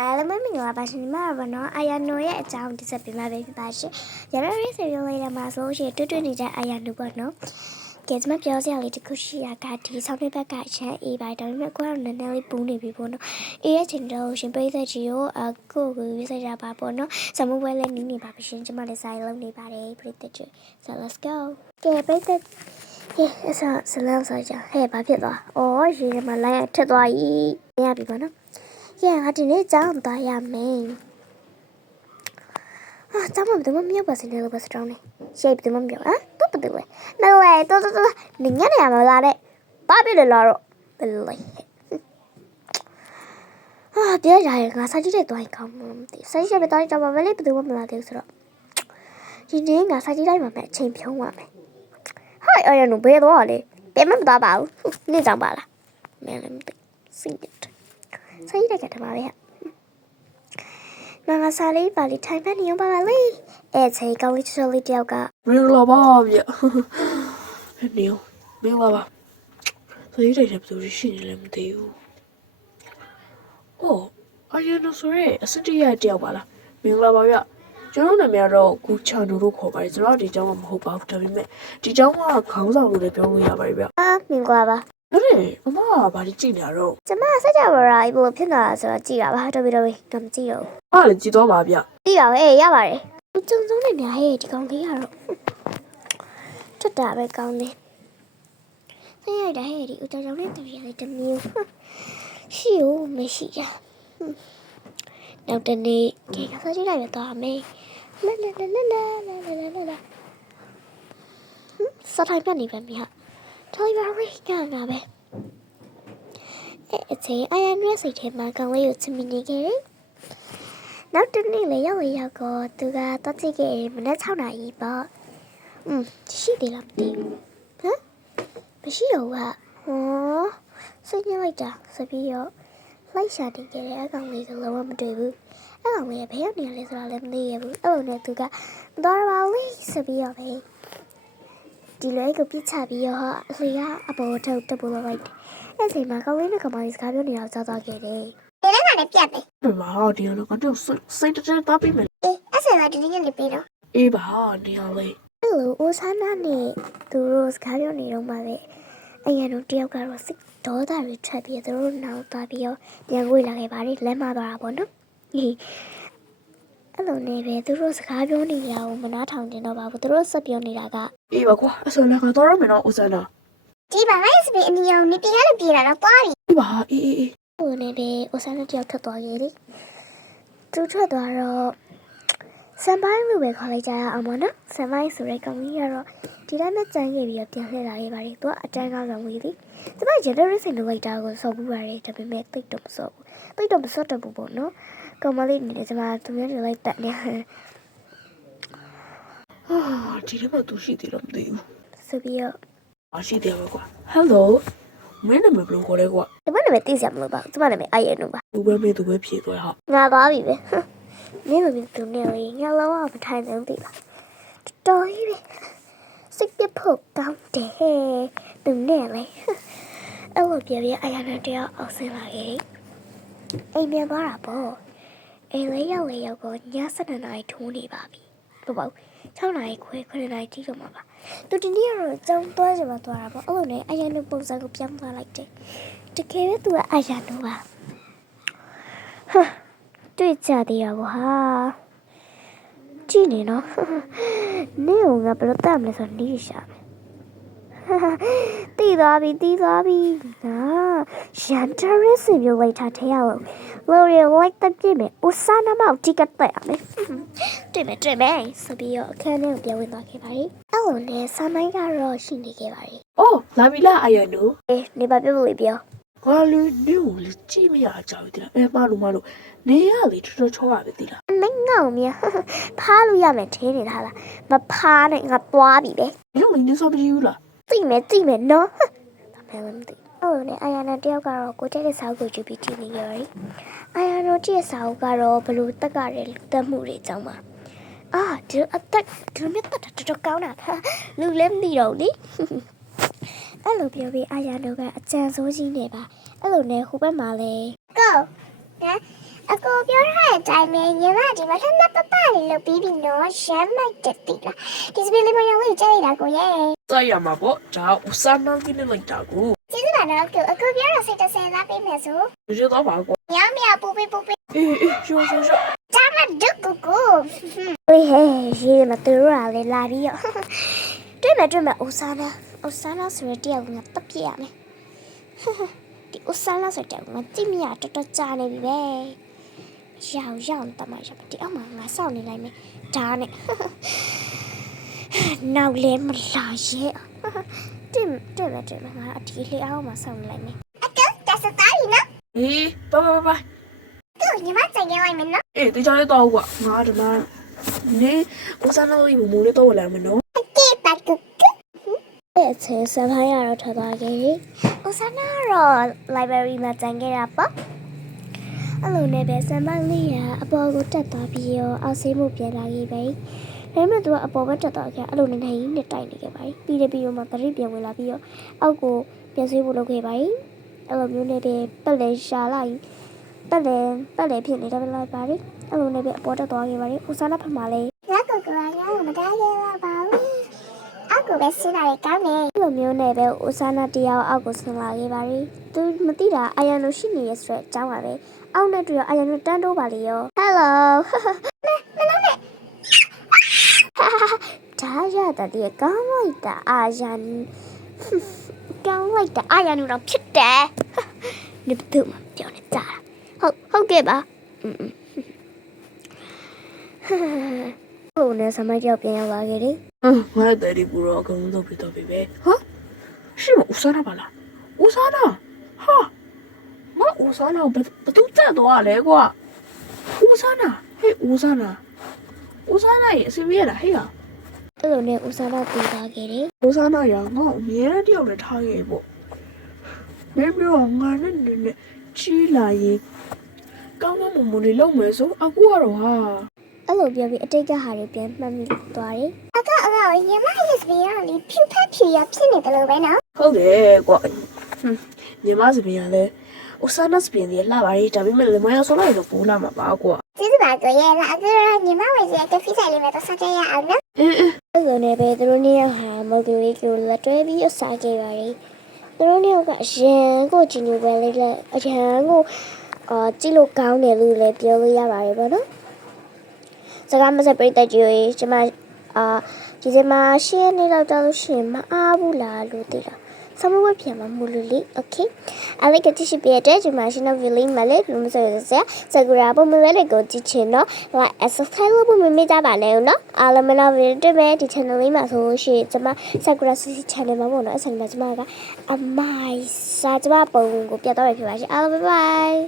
အားလုံးပဲမင်္ဂလာပါရှင်ဒီမှာပါနော်အာယာနိုရဲ့အကြောင်းဒီဆက်ပြမှာပဲဖြစ်ပါရှင်ရရရေးစီရီလေးထဲမှာဆိုရှင်တွတ်တွတ်နေကြအာယာနိုပေါ့နော်ကဲဒီမှာပြောစရာလေးတစ်ခုရှိတာကဒီဆောင်းတစ်ဘက်ကအချမ်းအေးပါဒါပေမဲ့ကိုကတော့နည်းနည်းလေးပူးနေပြီပေါ့နော်အေးရဲ့ချင်တော့ရှင်ပိတ်သက်ကြီးကိုအကိုကိုရေးစကြပါပေါ့နော်စမှုပွဲလည်းနီးနေပါပြီရှင်ကျမလည်းစာရေးလုပ်နေပါတယ်ပိတ်သက်ကြီး so let's go ကဲပိတ်သက်ကဲအစဆလန်းစားကြဟဲ့ဘာဖြစ်သွားအော်ရေထဲမှာလိုက်ထက်သွားပြီ ။ရဲ့ငါဒီနေ့ကြောင်းသွားရမယ်။အာကြောင်းမဘယ်သူမှမရောက်ပါစေနဲ့လို့ပဲစတောင်းနေ။ရှိဘယ်သူမှမရောက်ဟမ်တော့ဘယ်သူလဲ။နော်ဝဲတော်တော်တော်နင်ညနေရမလာတဲ့။ဘာဖြစ်လဲလားတော့ဘယ်လိုလဲ။အာပြရရငါစာကြည့်တဲ့သွားရင်ကောင်းမှမသိ။စာကြည့်ရပဲသွားရင်တော့ဘာပဲလေဘယ်သူမှမလာသေးဘူးဆိုတော့ဒီနေ့ငါစာကြည့်လိုက်မှမယ်အချိန်ဖြုံးပါမယ်။ဟိုအဲ့ရနဘယ်သွားလဲ။ဘယ်မှမသွားပါဘူး။နေ့ဆောင်ပါလား။မင်းလည်းမသိ။စိတ် တက်ကတပါပဲ။နာငါစားလေးပါလေးထိုင်ဖက်နေအောင်ပါပါလေ။အဲချိန်ကောင်းလေးချောလေးတယောက်ကမင်္ဂလာပါဗျ။နေအောင်မင်္ဂလာပါ။ဆိုရတဲ့ဘယ်သူရှိနေလဲမသိဘူး။အော်အရင်ကဆိုရဲအစတရတယောက်ပါလား။မင်္ဂလာပါဗျ။ကျွန်တော်နာမည်ကတော့ကူချာနိုတို့ခေါ်ပါတယ်ကျွန်တော်ဒီကျောင်းကမဟုတ်ပါဘူးဒါပေမဲ့ဒီကျောင်းကခေါင်းဆောင်လို့လည်းပြောလို့ရပါတယ်ဗျအာမင်္ဂလာပါ။ ဒါနဲ့မမကဘာလို့ကြည့်နေရတော့။ကျမစကြဝဠာကြီးဘလို့ဖြစ်လာဆိုတော့ကြည်တာပါတော်ပြီတော်ပြီတော့မကြည့်တော့အားလည်းကြည့်တော့ပါဗျ။ကြည့်ပါပဲရပါတယ်။ဦးကျုံစုံနဲ့ညာဟဲ့ဒီကောင်လေးကတော့ထက်တာပဲကောင်းတယ်။ဆက်ရတဲ့ဟဲ့ဒီဦးကျုံစုံနဲ့တူရတဲ့တမျိုးရှိဦးမရှိရ။နောက်တနေ့ကေကစားကြည့်လိုက်ရတော့မယ်။လာလာလာလာလာလာလာလာလာစထိုင်ပြနေပါမြတ်။ တော်ရပါရိကငါပဲ။အဲအချင်းအယံရဲ့စိတ်ထဲမှာကောင်းလေးကိုချစ်မိနေခဲ့တယ်။နောက်တနေ့လေရောက်ရောက်တော့သူကတော့ကြည့်ခဲ့မနေ့6နာရီပေါ့။อืมရှိတယ်လားမသိဘူး။ဟမ်မရှိတော့ဘူးက။ဟောစိတ်ညစ်လိုက်တာဆိုပြီးတော့လိုက်ရှာတင်ခဲ့တဲ့အကောင်လေးကလုံးဝမတွေ့ဘူး။အဲ့ကောင်လေးကဘယ်ရောက်နေလဲဆိုတာလည်းမသိရဘူး။အဲ့လိုနဲ့သူကမတော်ပါဘူးလေဆိုပြီးတော့ပဲ ဒီလွဲကိုပြစ်ချပြီးတော့အလှကအပေါ်ထုတ်တက်ပေါ်လိုက်တယ်။အဲ့ဒီမှာကောင်လေးနဲ့ကောင်မလေးစကားပြောနေတာကိုကြားသွားခဲ့တယ်။ဒီလက်ကလည်းပြတ်တယ်။ဘယ်မှာဒီကတော့ကတော့စိတ်တည်းသားပြီးမယ်။အေးအဲ့ဆက်လာဒီနေ့လည်းပြီးတော့။အေးပါနေအောင်လေးအဲ့လိုအိုဆာနာနဲ့သူတို့စကားပြောနေတော့မှပဲအရင်တော့တယောက်ကတော့စိတ်ဒေါသတွေထွက်ပြီးသူတို့နောက်သွားပြီးတော့ပြန်ဝေးလာခဲ့ပါတယ်လက်မသွားတာပေါ့နော်ဟီ အဲ့လိုနဲ့ပဲသူတို့စကားပြောနေတာကိုမနားထောင်တင်တော့ပါဘူးသူတို့ဆက်ပြောနေတာက။အေးပါကွာအဆောလည်းကတော့ရမယ်နော်ဦးစန္ဒာဒီပါလိုက်စပင်းအနီအောင်နေပြရလို့ပြေတာတော့သွားပြီ။အေးပါအေးအေးအေးဟိုနဲ့ပဲအိုဆာနာတယောက်ထွက်သွားရေးလေသူထွက်သွားတော့ဆမ်ပိုင်းလို့ပဲခေါ်လိုက်ကြရအောင်ပေါ့နော်ဆမ်ပိုင်းဆိုတဲ့ကောင်ကြီးကတော့ဒီတိုင်းပဲကြမ်းခဲ့ပြီးတော့ပြန်လှည့်လာခဲ့ပါတယ်သူကအတန်းကားကောင်ကြီးလေကျမ generation လိုလိုက်တာကိုစော်ဘူးပါတယ်ဒါပေမဲ့တိတ်တော့မစော်ဘူးတိတ်တော့မစော်တတ်ဘူးပေါ့နော် ကောင်မလေးအနေနဲ့ကျမသူများတွေလိုက်တက်နေ။ဟာဒီထဲမှာသူရှိသေးလားမသိဘူးဆိုပြီးတော့။မရှိသေးဘူးကွာ။ Hello မင်းနာမည်ဘယ်လိုခေါ်လဲကွာဒီမနေ့ပဲသိစရာမလိုပါဘူးကျမနာမည်အရင်တော့ပါ။သူပဲမေးသူပဲဖြေသွားဟာငါသွားပြီပဲနင်းမမြင်သူနဲ့လေငါလောကမထိုင်နိုင်သေးလားတော်ကြီးပဲစိတ်ပြဖို့ကောင်းတယ်ဟဲ့သူနဲ့လေအဲ့လိုပြပြအရာနဲ့တရားအောက်ဆင်းလာခဲ့အိမ်ပြန်သွားတာပေါ့ အိမ်လေးရောက်လေရောက်ကိုည7နာရီထိုးနေပါပြီလို့ပေါ့6နာရီခွဲ9နာရီတိတော့မှာပါသူဒီနေ့ကတော့အကြောင်းသွားကြပါသွားတာပေါ့အဲ့လိုနဲ့အရာနဲ့ပုံစံကိုပြန်သွားလိုက်တယ်တကယ်ပဲသူကအရာတော့ပါဟာတွေ့ကြသေးရပါဟာကြည့်နေနော်နင်းကငါဘယ်လိုတတ်မလဲဆိုတော့နီးရှာမယ် တီးသွားပြီတီးသွားပြီဟာရန်တရစ်စင်မျိုးလိုက်ထားထဲရအောင်လိုရီလိုက်တက်ပြည့်မယ်ဥစားနမောက်တိကတ်တက်ရမယ်တွေ့မယ်တွေ့မယ်ဆိုပြီးတော့အခန်းထဲကိုပြောင်းဝင်သွားခဲ့ပါရီအဲ့လိုနဲ့ဆာမိုင်းကတော့ရှိနေခဲ့ပါရီ။အော်လာပြီလားအယံတို့အေးနေပါပြောလို့ပြော။ဟာလူနေကိုလေကြည့်မရကြဘူးတိလား။အဲမလို့မလို့နေရလေတော်တော်ချောရပဲတိလားမင်းငေါ့မြဖားလို့ရမယ်ထင်းနေတာလားမဖားနဲ့ငါပွားပြီပဲ။မင်းလည်းနေစားမကြည့်ဘူးလား သိမယ်သိမယ်နော်ဒါမှလည်းမသိဟုတ်တယ်အာယာနာတယောက်ကတော့ကိုတဲ့တဲ့စာအုပ်ကိုယူပြီးကြည့်နေကြပါရီအာယာနာကြည့်တဲ့စာအုပ်ကတော့ဘလို့တက်ကြတဲ့လူတက်မှုတွေအကြောင်းပါအာဒီအသက်ဒီလိုမျိုးတက်တာတော်တော်ကောင်းတာဟာလူလည်းမသိတော့ဘူးလေအဲ့လိုပြောပြီးအာယာနာကအကြံစိုးကြီးနေပါအဲ့လိုနဲ့ဟိုဘက်မှာလဲ go နော်အကိုပြောတဲ့အတိုင်းပဲညီမဒီမှာထပ်ပပလေးလုပ်ပြီးပြီနော်ရမ်းမိုက်တက်ပြီလားဒီစပင်းလေးမရောလေးကြိုက်လိုက်တာကိုရဲ့ စိုက်ရမှာပေါ့ဒါဦးစားနှောင်းကင်းနေလိုက်တာကိုကျေးဇူးပါနော်ကိုအကိုပြောတော့စိတ်တဆယ်သားပေးမယ်ဆိုရွှေတော့ပါကွာမြောင်မြောင်ပူပေးပူပေးအေးအေးရှောရှောရှောဒါမှဒုက္ကိုကိုဝေးဟဲရေးမတူရလေလာပြီးတော့တွေ့မယ်တွေ့မယ်အိုဆာနာအိုဆာနာဆိုရတဲ့ယောက်ကတပ်ပြရမယ်ဒီအိုဆာနာဆိုတဲ့ယောက်ကကြည့်မြတော်တော်ကြာနေပြီပဲရောင်ရောင်တမရပါဒီအမငါစောင့်နေလိုက်မယ်ဒါနဲ့ နောက်လဲမလာရဲ့တင်တင်မယ်တင်မယ်ငါအဒီလေးအောင်မစောင့်နေလိုက်မယ်အကောတက်စတားရီနော်အေးပါပါပါကိုညီမစိုက်နေလိုက်မယ်နော်အေးတေချာလေးတော့ကွာငါဒီမှာနေဦးစားနှောင်းကြီးမမလေးတော့လာမယ်နော်ကေပတ်ကုကအဲ့ဆယ်ဆယ်ဖိုင်းရတော့ထွက်သွားခဲ့ပြီ။ဥစားနာတော့ library မှာကျန်ခဲ့တာပေါ့။အဲ့လိုနဲ့ပဲစံပန်းလေးကအပေါ်ကိုတက်သွားပြီးတော့အောက်ဆေးမှုပြန်လာခဲ့ပြီ။ ဒါပေမဲ့သူကအပေါ်ဘက်တက်သွားခဲ့အဲ့လိုနဲ့နေရင်းနဲ့တိုက်နေခဲ့ပါပြီ။ပြီးတယ်ပြီးတော့မှသတိပြန်ဝင်လာပြီးတော့အောက်ကိုပြန်ဆေးဖို့လုပ်ခဲ့ပါပြီ။အဲ့လိုမျိုးနဲ့ပဲပက်လေရှာလိုက်ပက်လေပက်လေဖြစ်နေတယ်လိုက်ပါပြီ။အဲ့လိုနဲ့ပဲအပေါ်တက်သွားခဲ့ပါပြီ။ဥစားနာဖက်မှာလေးလက်ကိုကလည်းမတားခဲ့တော့ပါဘူး။အောက်ကိုပဲဆင်းလာတယ်ကောင်းတယ်။ဒီလိုမျိုးနဲ့ပဲဦးစားနာတယောက်အောက်ကိုဆင်းလာခဲ့ပါပြီ။သူမသိတာအာရန်လိုရှိနေရဆိုတဲ့အကြောင်းပါပဲ။အောက်နဲ့တွေ့ရအာရန်လိုတန်းတိုးပါလေရော။ Hello မမနဲ့ ဒါရတဲ့ဒီကောင်းလိုက်တာအာရန်ကောင်းလိုက်တာအာရန်လိုတော့ဖြစ်တယ်။နေဘူးမပြောနေကြတာ။ဟုတ်ဟုတ်ကဲ့ပါ။อืมဟိုနဲ့ဆမိုင်းကြောက်ပြန်ရောက်လာခဲ့တယ်ဟမ်ငါတဲ့ဒီပူတော့အကုန်လုံးတော့ပြတော့ပြီပဲဟာရှိမဦးစားနာပါလားဦးစားနာဟာမဦးစားနာဘယ်ဘသူတက်သွားလဲကွာဦးစားနာဟေးဦးစားနာဦး စားနာရဲ့အစီမရလားဟေးဟာအဲ့လိုနဲ့ဦးစားတော့တည်သွားခဲ့တယ်ဦးစားနာရငါ့အမြဲတမ်းတယောက်နဲ့ထားခဲ့ပေါ့မင်းပြောငါနဲ့နေနဲ့ချီလာရင်ကောင်းကောင်းမွန်မွန်လေးလုပ်မယ်ဆိုအခုကတော့ဟာအဲ့လိုပြောပြီးအတိတ်ကဟာတွေပြန်မှတ်မိသွားတယ်အကအကရမရဲ့စပင်းကလေဖြူဖက်ဖြူရဖြစ်နေတယ်လို့ပဲနော်ဟုတ်တယ်ကွာဟွန်းညီမစပင်ရလဲဦးစားနာစပင်ကြီးလှပါလေဒါပေမဲ့လေမရဆိုလိုက်တော့ပိုးလာမှာပါကွာ ကျေးဇူးပါကိုရဲ့လာအခုတော့ညီမဝယ်စီကဖိဆိုင်လေးမဲ့တော့ဆက်ကြရအောင်နော်အေးအေးအဲ့လိုနဲ့ပဲသူတို့နှစ်ယောက်ဟာမော်ဂီလေးကိုလက်တွဲပြီးအစားခဲ့ပါတယ်သူတို့နှစ်ယောက်ကအရန်ကိုကြည့်လို့ပဲလေးလက်အရန်ကိုအာကြည့်လို့ကောင်းတယ်လို့လည်းပြောလို့ရပါတယ်ပေါ့နော်စကားမစက်ပြိတ္တကြီးရေကျမအာဒီစမှာရှင်းနေတော့တော့လို့ရှရင်မအားဘူးလားလို့သိတာ Summer Work ပြန်မှာမူလူလေး okay အလိုက်ကတိရှိပြတဲ့ဒီမှာရှင်တော့ Village မလေးလူမဆိုရစစကူရာပုံမလေးလေးကိုကြည့်ချင်တော့ဟို subscribe လုပ်ဖို့မမေ့ကြပါနဲ့နော်အားလုံးမလား video တွေ့မယ်ဒီ channel လေးမှာဆိုရှင်ကျွန်မ Sakura Sushi channel မှာပေါ့နော်အဲ့ဆိုင်မှာကျွန်မကအမိုင်စာကျွန်မပုံကိုပြတ်တော့ရဖြစ်ပါရှင်အားလုံး bye bye